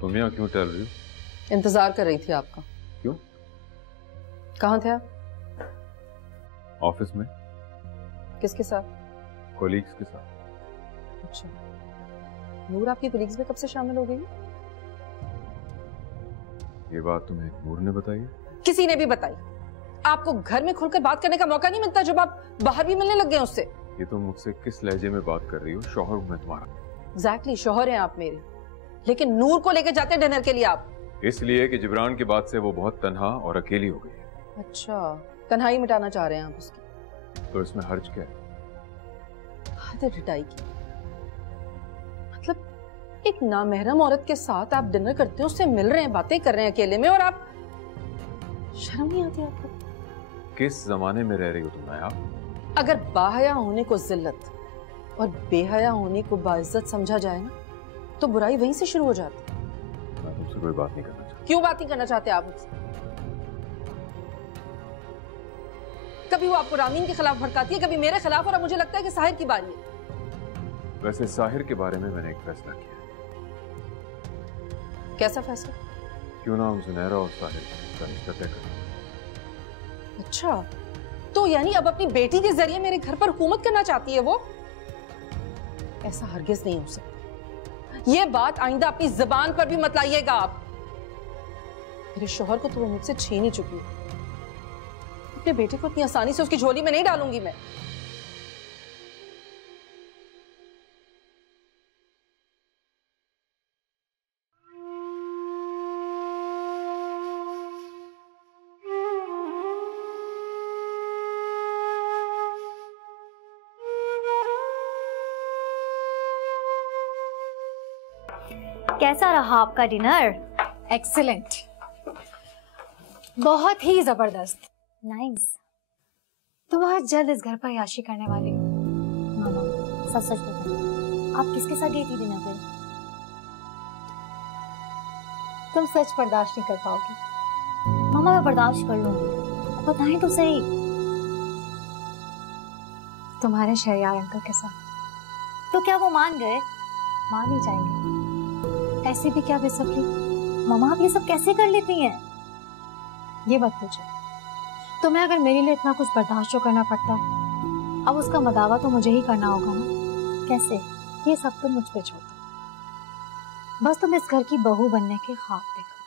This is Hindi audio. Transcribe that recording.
तुम यहाँ क्यों टहल रही हो? इंतजार कर रही थी आपका। क्यों? कहाँ थे आप? ऑफिस में। किसके साथ? कोलीग्स के साथ। अच्छा, नूर आपकी कोलीग्स में कब से शामिल हो गई? ये बात तुम्हें नूर ने बताई? किसी ने भी बताई। आपको घर में खुलकर बात करने का मौका नहीं मिलता जब आप बाहर भी मिलने लग गए उससे। ये तुम मुझसे किस लहजे में बात कर रही हो? शौहर हूं मैं तुम्हारा। एग्जैक्टली, शौहर हैं आप मेरे, लेकिन नूर को लेकर जाते डिनर के लिए आप। इसलिए कि जिब्रान के बाद से वो बहुत तन्हा और अकेली हो गई है। अच्छा, तन्हाई मिटाना चाह रहे हैं आप उसकी? तो इसमें हर्ज क्या है? हद रिटाई की। मतलब एक नामहरम औरत के साथ आप डिनर करते हैं, उससे मिल रहे हैं, बातें कर रहे हैं अकेले में, और आप, शर्म नहीं आती आपको? किस जमाने में रह रही हो तुम नायाब? अगर बाहया होने को जिल्लत और बेहया होने को बाइज्जत समझा जाए ना, तो बुराई वहीं से शुरू हो जाती है। मैं तुमसे कोई बात नहीं करना चाहता। क्यों बात नहीं करना चाहते आप मुझसे? कभी वो आपको रामीन के खिलाफ भड़काती है, कभी मेरे खिलाफ, और अब मुझे लगता है कि साहिर की बारी है। वैसे साहिर के बारे में मैंने एक फैसला किया। कैसा फैसला? क्यों ना हम जुनैरा और साहिर का रिश्ता तय करें। अच्छा, तो यानी अब अपनी बेटी के जरिए मेरे घर पर हुकूमत करना चाहती है वो? ऐसा हरगिज नहीं हो सकता। ये बात आइंदा अपनी जुबान पर भी मत लाइएगा आप। मेरे शौहर को तो वो मुझसे छीन ही चुकी है। अपने बेटे को इतनी आसानी से उसकी झोली में नहीं डालूंगी मैं। कैसा रहा आपका डिनर? एक्सीलेंट, बहुत ही जबरदस्त। नाइस। तुम बहुत जल्द इस घर पर याशी करने वाली हो। मामा, सच सच बताओ, आप किसके साथ गई थी डिनर पे? तुम सच बर्दाश्त नहीं कर पाओगी। मामा, मैं बर्दाश्त कर लूंगी, बताएं तो सही। तुम्हारे शहरियार अंकल के साथ। तो क्या वो मान गए? मान ही जाएंगे, ऐसी भी क्या बेसब्री। मामा, आप ये सब कैसे कर लेती हैं? ये मत पूछो। तुम्हें अगर मेरे लिए इतना कुछ बर्दाश्त जो करना पड़ता है, अब उसका मदावा तो मुझे ही करना होगा ना। कैसे? ये सब तुम मुझ पे छोड़ दो। बस तुम इस घर की बहू बनने के ख्वाब देखो।